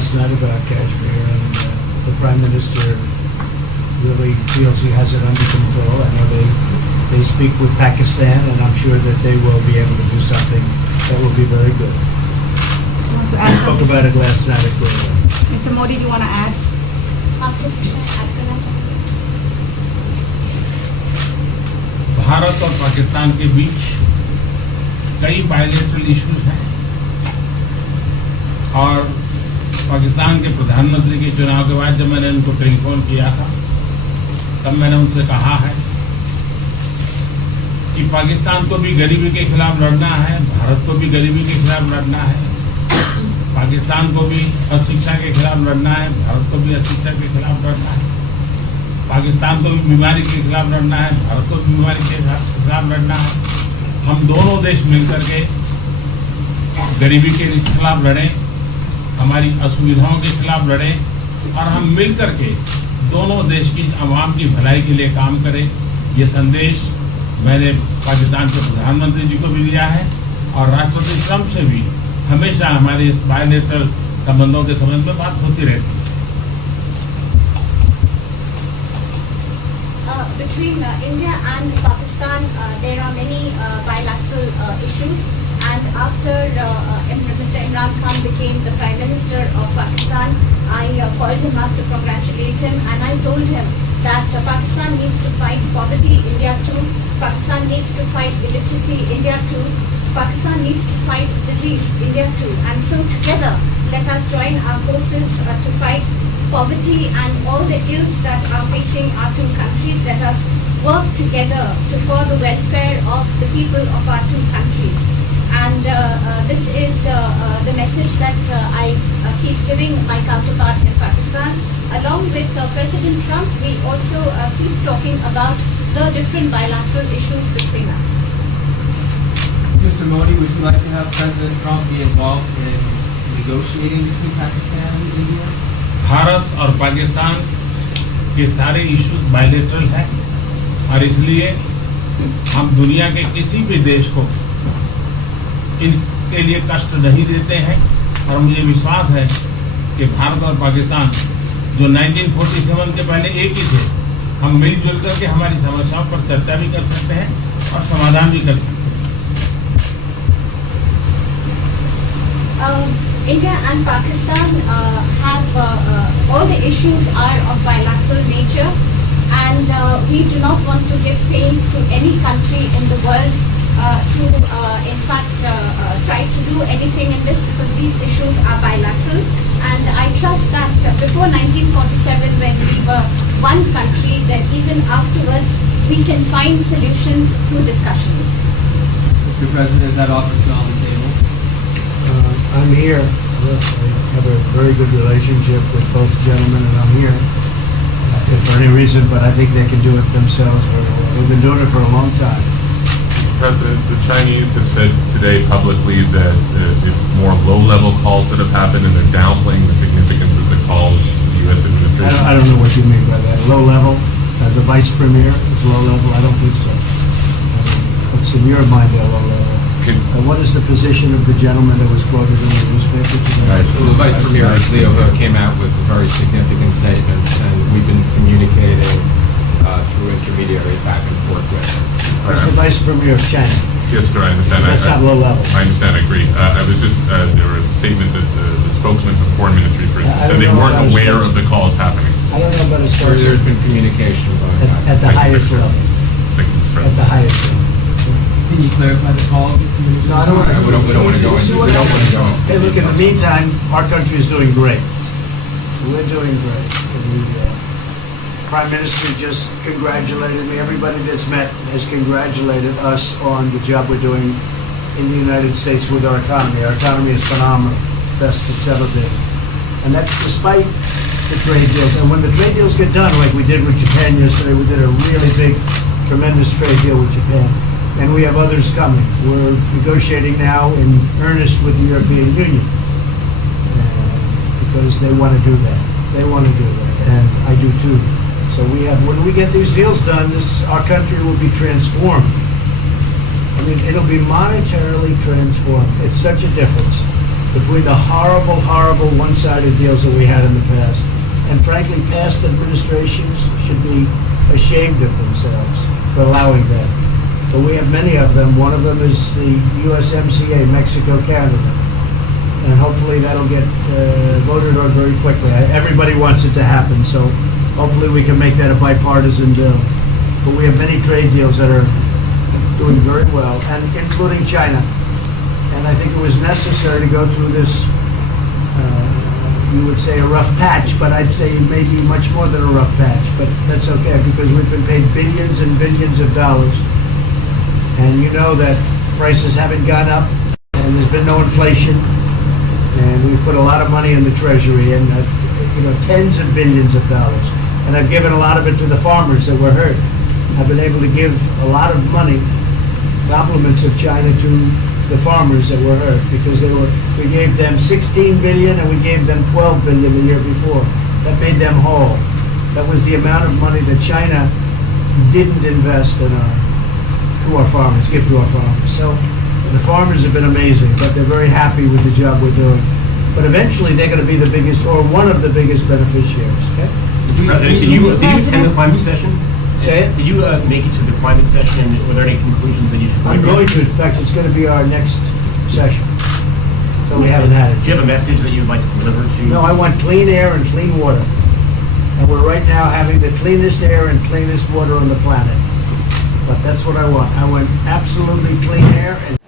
last night about Kashmir, and the Prime Minister really feels he has it under control. I know they speak with Pakistan, and I'm sure that they will be able to do something that will be very good. I spoke about it last night at Bollywood. Mr. Modi, do you want to add? Bharat और पाकिस्तान के बीच कई bilateral issues हैं और पाकिस्तान के प्रधानमंत्री के चुनाव के बाद जब मैंने उनको टेलीफोन किया था तब मैंने उनसे कहा है कि पाकिस्तान को भी गरीबी के खिलाफ लड़ना है, भारत को भी गरीबी के खिलाफ लड़ना है, पाकिस्तान को भी अशिक्षा के खिलाफ लड़ना है, भारत को भी अशिक्षा के खिलाफ लड़ना है, पाकिस्तान को भी बीमारी के खिलाफ लड़ना है, भारत को भी बीमारी के खिलाफ लड़ना है। हम दोनों देश मिलकर के गरीबी के खिलाफ लड़ें, हमारी असुविधाओं के खिलाफ लड़ें और हम मिलकर के दोनों देश की आवाम की भलाई के लिए काम करें। ये संदेश मैंने पाकिस्तान के प्रधानमंत्री जी को भी दिया है और राष्ट्रपति ट्रंप से भी हमेशा हमारे इस बायलैटरल संबंधों के संबंध में बात होती रहती है। Between India and Pakistan, there are many bilateral issues, and after Mr. Imran Khan became the Prime Minister of Pakistan, I called him up to congratulate him, and I told him that Pakistan needs to fight poverty, India too. Pakistan needs to fight illiteracy, India too. Pakistan needs to fight disease, India too. And so together, let us join our forces to fight poverty and all the ills that are facing our two countries. Let us work together for the welfare of the people of our two countries. And this is the message that I keep giving my counterpart in Pakistan. Along with President Trump, we also keep talking about the different bilateral issues between us. Mr. Modi, would you like to have President Trump be involved in negotiating between Pakistan and India? Bharat और पाकिस्तान के सारे issues bilateral हैं और इसलिए हम दुनिया के किसी भी देश को इनके लिए कष्ट नहीं देते हैं और मुझे विश्वास है कि भारत और पाकिस्तान जो 1947 के पहले एक ही थे, हम मिलजुल करके हमारी समस्याओं पर चर्चा भी कर सकते हैं और समाधान भी कर सकते हैं। India and Pakistan have all the issues are of bilateral nature, and we do not want to give pains to any country in the world to in fact try to do anything in this, because these issues are bilateral. And I trust that before 1947, when we were one country, that even afterwards we can find solutions through discussions. Mr. President, is that offer still on the table? I'm here. I have a very good relationship with both gentlemen, and I'm here if for any reason, but I think they can do it themselves very well. They've been doing it for a long time. President, the Chinese have said today publicly that it's more low-level calls that have happened, and they're downplaying the significance of the calls the U.S. administration. I don't know what you mean by that. Low level? The vice premier is low level? I don't think so. What's in your mind, they're low level? What is the position of the gentleman that was quoted in the newspaper today? Right. Well, the Vice Premier, Leo, came out with very significant statements, and we've been communicating through intermediaries back and forth with him. It's the Vice Premier of China. Yes, sir, I understand. That's not low level. I understand, I agree. I was just, there was a statement that the spokesman for the Foreign Ministry, for instance, said they weren't aware of the calls happening. I don't know about his There's been communication going on. at the highest level. Thank you, Mr. At the President. highest level. Can you clarify the calls? No, I don't want to. We don't want to go into. We don't want to go into. Hey, look, in the meantime, our country is doing great. We're doing great. The Prime Minister just congratulated me. Everybody that's met has congratulated us on the job we're doing in the United States with our economy. Our economy is phenomenal, best it's ever been. And that's despite the trade deals. And when the trade deals get done, like we did with Japan yesterday, we did a really big, tremendous trade deal with Japan. And we have others coming. We're negotiating now in earnest with the European Union because they want to do that. They want to do that, and I do too. So we have. When we get these deals done, our country will be transformed. I mean, it'll be monetarily transformed. It's such a difference. between the horrible, horrible one-sided deals that we had in the past. And frankly, past administrations should be ashamed of themselves for allowing that. But we have many of them. One of them is the USMCA, Mexico-Canada. And hopefully that'll get voted on very quickly. Everybody wants it to happen, so hopefully we can make that a bipartisan bill. But we have many trade deals that are doing very well, and including China. And I think it was necessary to go through this, you would say a rough patch, but I'd say maybe much more than a rough patch. But that's okay, because we've been paid billions and billions of dollars. And you know that prices haven't gone up, and there's been no inflation. And we've put a lot of money in the Treasury, and tens of billions of dollars. And I've given a lot of it to the farmers that were hurt. I've been able to give a lot of money, compliments of China to the farmers that were hurt, because we gave them 16 billion and we gave them 12 billion the year before. That made them whole. That was the amount of money that China didn't invest in to our farmers, give to our farmers. So the farmers have been amazing, but they're very happy with the job we're doing. But eventually they're going to be the biggest, or one of the biggest beneficiaries. Okay? President, did you attend the climate session? Say it? Did you make it to the climate session? Were there any conclusions that you should I'm going to. In fact, it's going to be our next session. So we haven't had it. Do you have a message that you would like to deliver to? No, I want clean air and clean water. And we're right now having the cleanest air and cleanest water on the planet. But that's what I want. I want absolutely clean air and